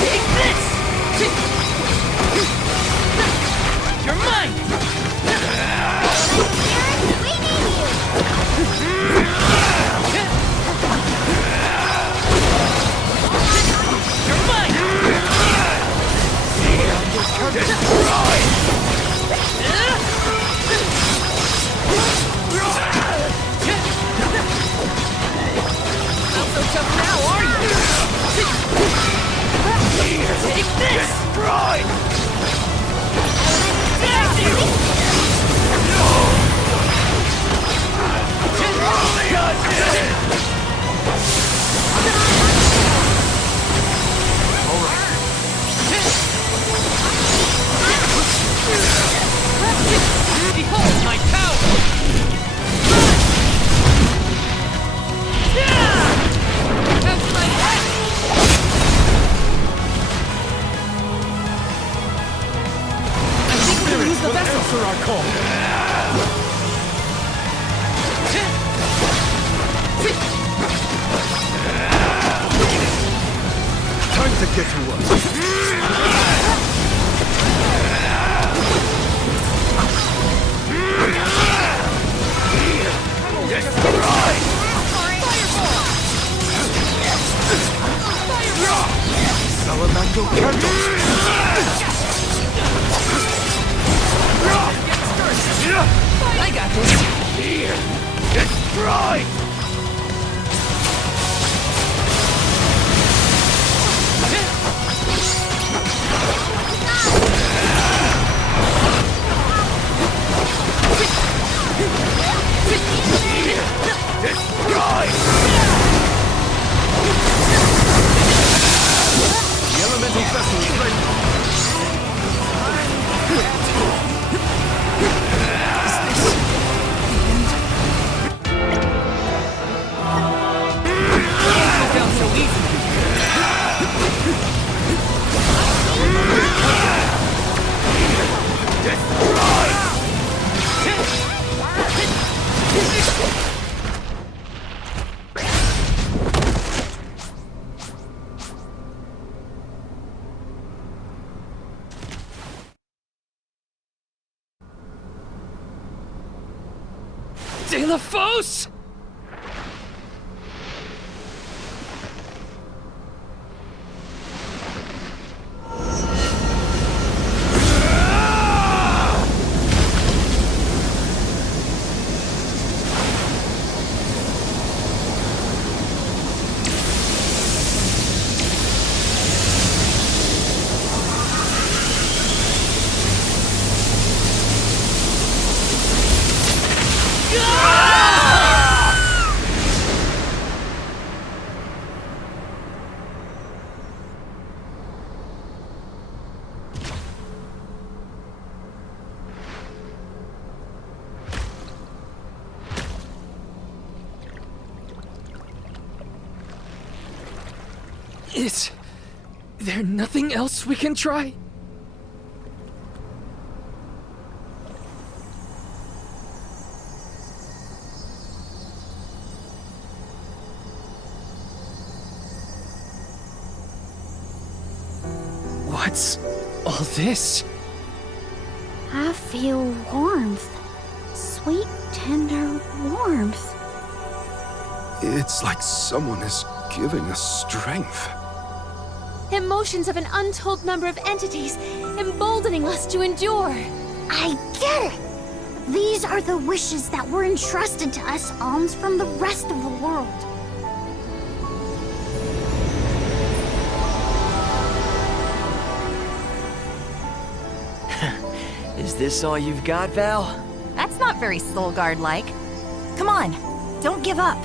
Take this! You're mine! We need you! You're mine! Destroy! Not so tough now, are you? Take this! Destroy! Behold my power! That's my head! I think we'll use the vessel. Answer our call. Time to get to work. Salamander candles! I got this. Destroy! Destroy! The elemental vessel is ready. Can't go down so easy. De La Fosse! Is there nothing else we can try? What's all this? I feel warmth. Sweet, tender warmth. It's like someone is giving us strength. Emotions of an untold number of entities, emboldening us to endure. I get it! These are the wishes that were entrusted to us alms from the rest of the world. Is this all you've got, Val? That's not very Soulguard-like. Come on, don't give up.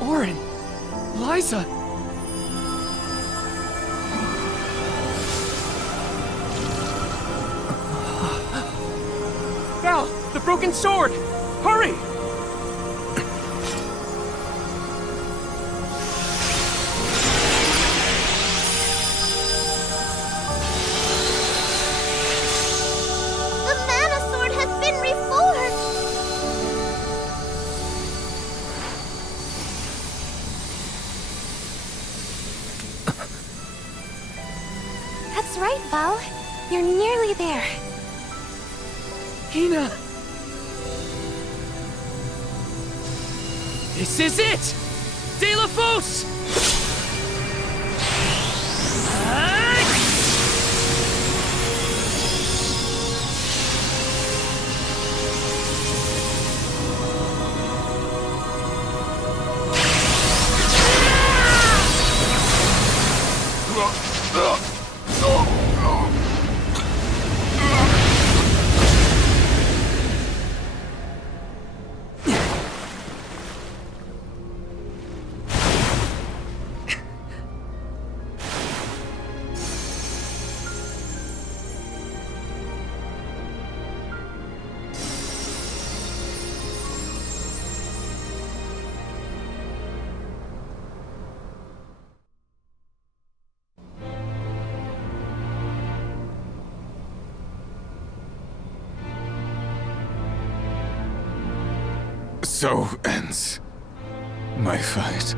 Orin! Liza! Val! The broken sword! Hurry! The mana sword has been reforged! Val. You're nearly there. Hina! This is it! De La Fosse! So ends my fight.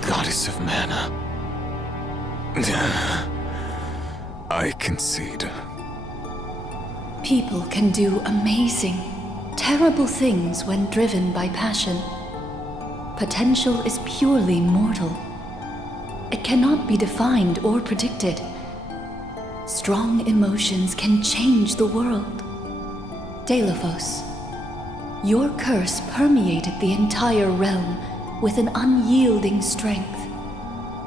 Goddess of Mana. I concede. People can do amazing, terrible things when driven by passion. Potential is purely mortal. It cannot be defined or predicted. Strong emotions can change the world. De La Fosse, your curse permeated the entire realm with an unyielding strength,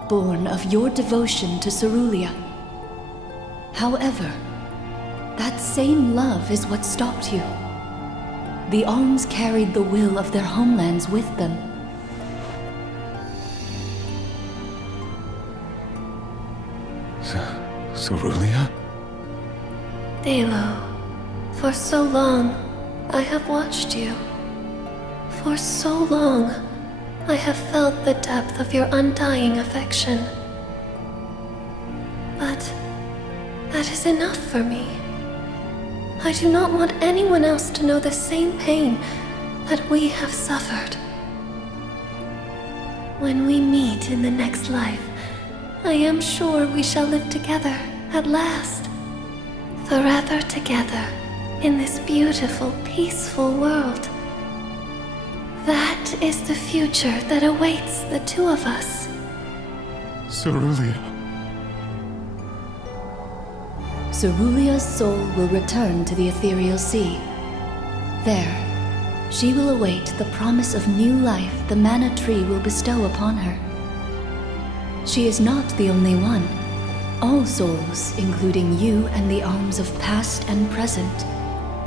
born of your devotion to Cerulia. However, that same love is what stopped you. The Alms carried the will of their homelands with them. Cerulia? Delo, for so long, I have watched you. For so long, I have felt the depth of your undying affection. But that is enough for me. I do not want anyone else to know the same pain that we have suffered. When we meet in the next life, I am sure we shall live together at last. Forever together in this beautiful, peaceful world. That is the future that awaits the two of us. Cerulia. Cerulia's soul will return to the ethereal sea. There, she will await the promise of new life the Mana Tree will bestow upon her. She is not the only one. All souls, including you and the Alms of past and present,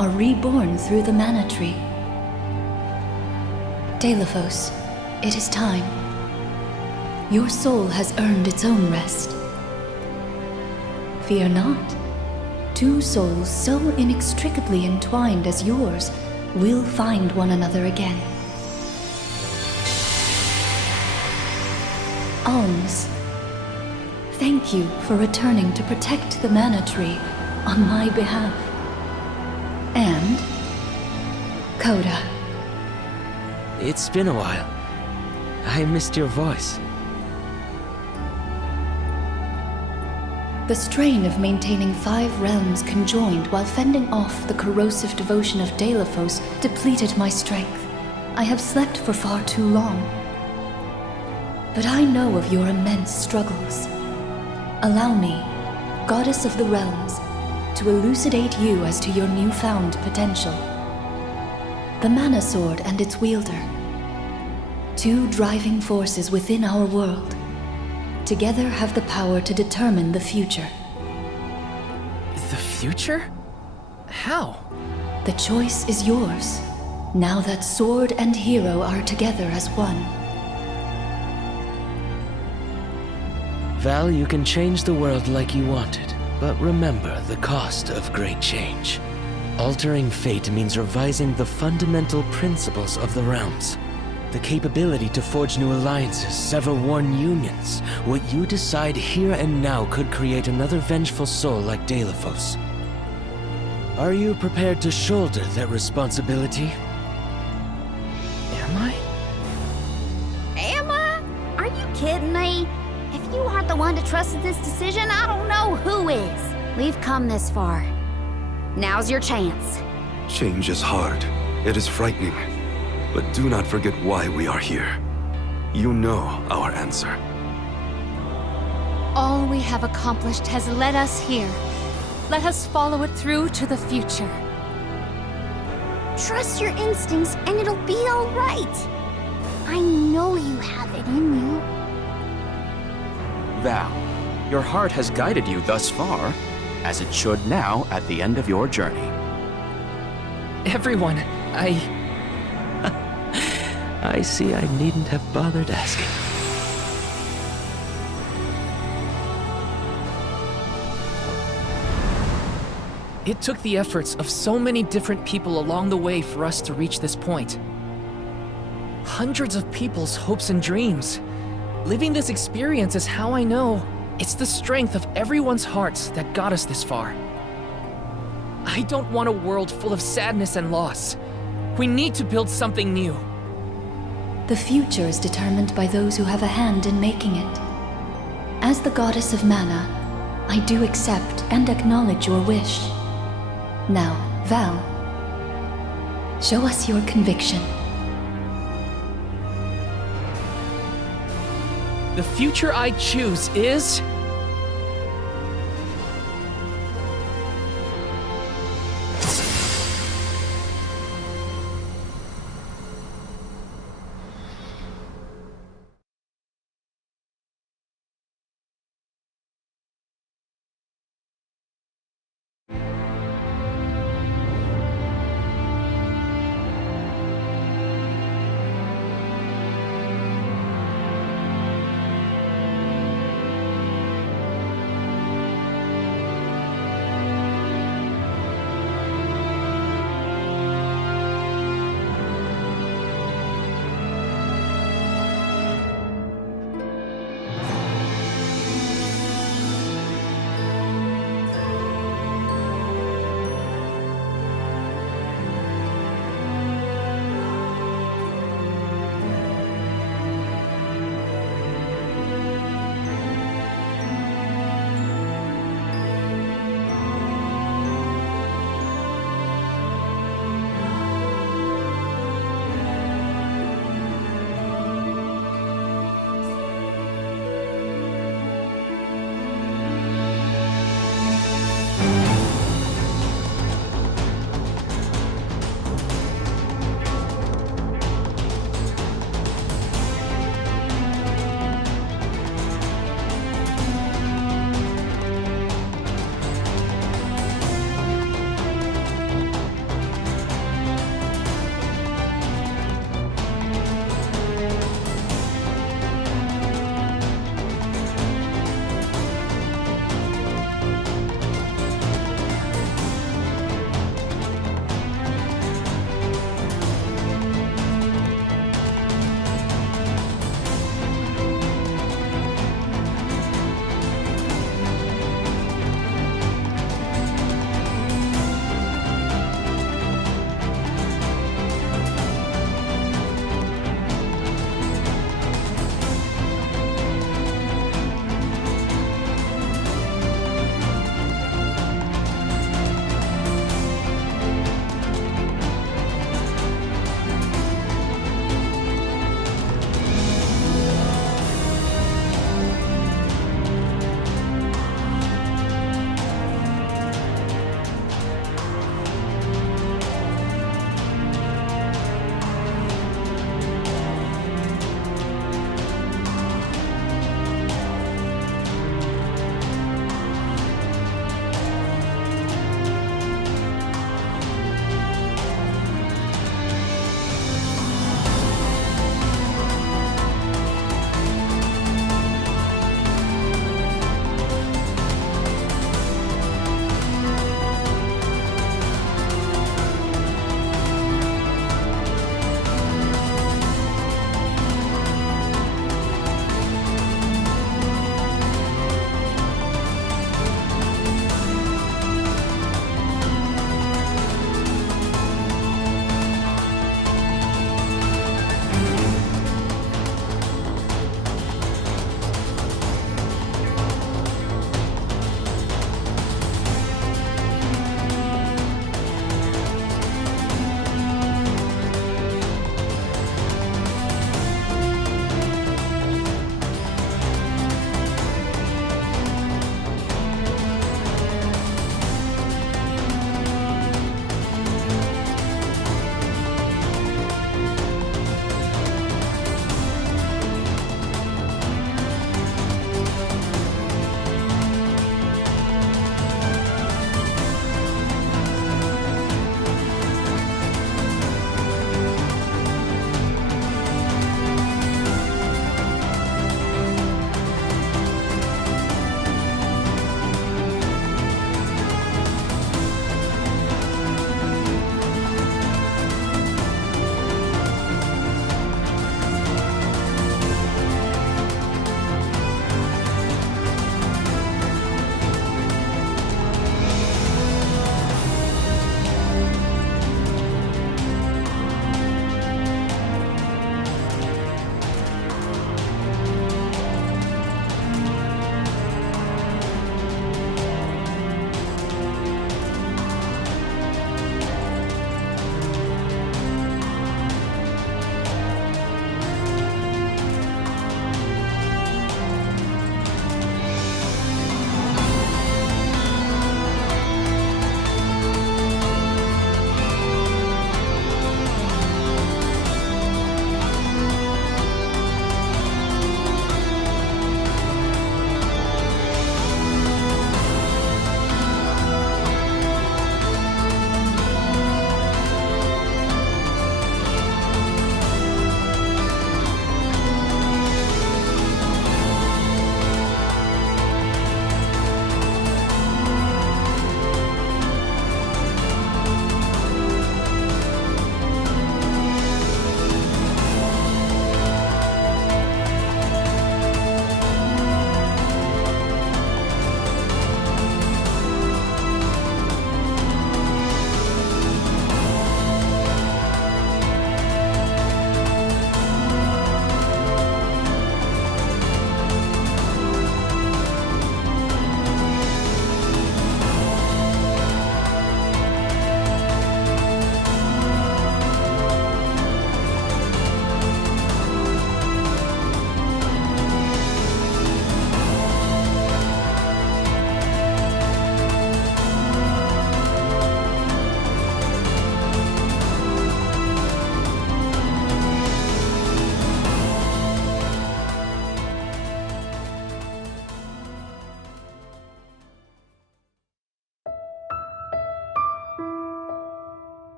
are reborn through the Mana Tree. De La Fosse, it is time. Your soul has earned its own rest. Fear not. Two souls so inextricably entwined as yours will find one another again. Alms, thank you for returning to protect the Mana Tree on my behalf. And Coda. It's been a while. I missed your voice. The strain of maintaining 5 realms conjoined while fending off the corrosive devotion of De La Fosse depleted my strength. I have slept for far too long. But I know of your immense struggles. Allow me, Goddess of the Realms, to elucidate you as to your newfound potential. The Mana Sword and its wielder. 2 driving forces within our world. Together have the power to determine the future. The future? How? The choice is yours, now that sword and hero are together as one. Val, you can change the world like you wanted, but remember the cost of great change. Altering fate means revising the fundamental principles of the realms. The capability to forge new alliances, sever worn unions. What you decide here and now could create another vengeful soul like De La Fosse. Are you prepared to shoulder that responsibility? Am I? Am kidding me? If you aren't the one to trust in this decision, I don't know who is. We've come this far. Now's your chance. Change is hard. It is frightening. But do not forget why we are here. You know our answer. All we have accomplished has led us here. Let us follow it through to the future. Trust your instincts and it'll be all right. I know you have it in you. Val, your heart has guided you thus far, as it should now at the end of your journey. Everyone, I see I needn't have bothered asking. It took the efforts of so many different people along the way for us to reach this point. Hundreds of people's hopes and dreams. Living this experience is how I know it's the strength of everyone's hearts that got us this far. I don't want a world full of sadness and loss. We need to build something new. The future is determined by those who have a hand in making it. As the goddess of mana, I do accept and acknowledge your wish. Now, Val, show us your conviction. The future I choose is...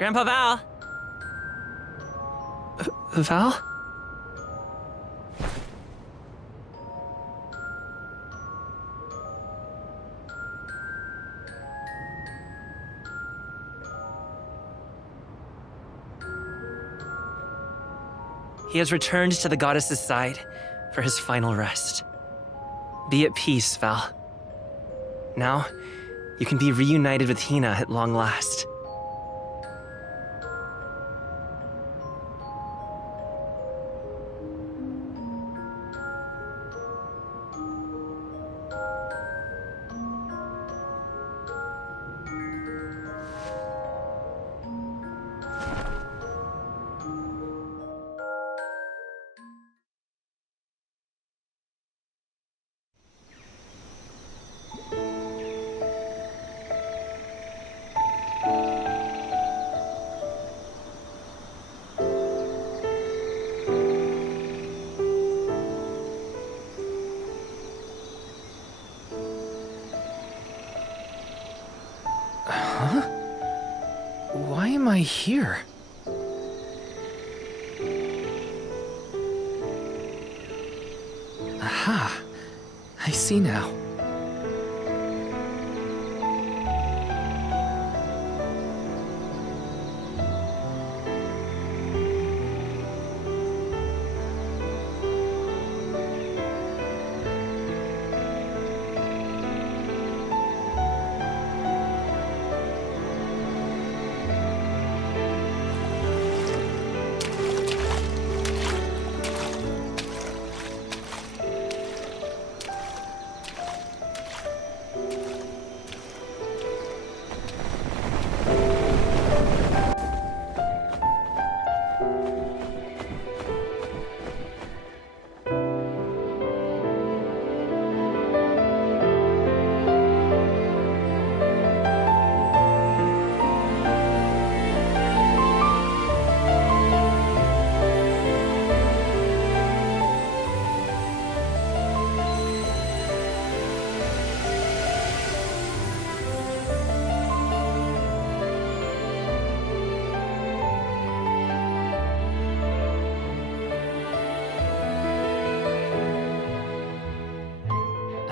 Grandpa Val! Val? He has returned to the goddess's side for his final rest. Be at peace, Val. Now, you can be reunited with Hina at long last. Why am I here? Aha! I see now.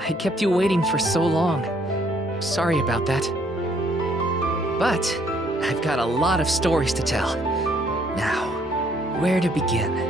I kept you waiting for so long. Sorry about that. But I've got a lot of stories to tell. Now, where to begin?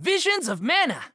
Visions of mana!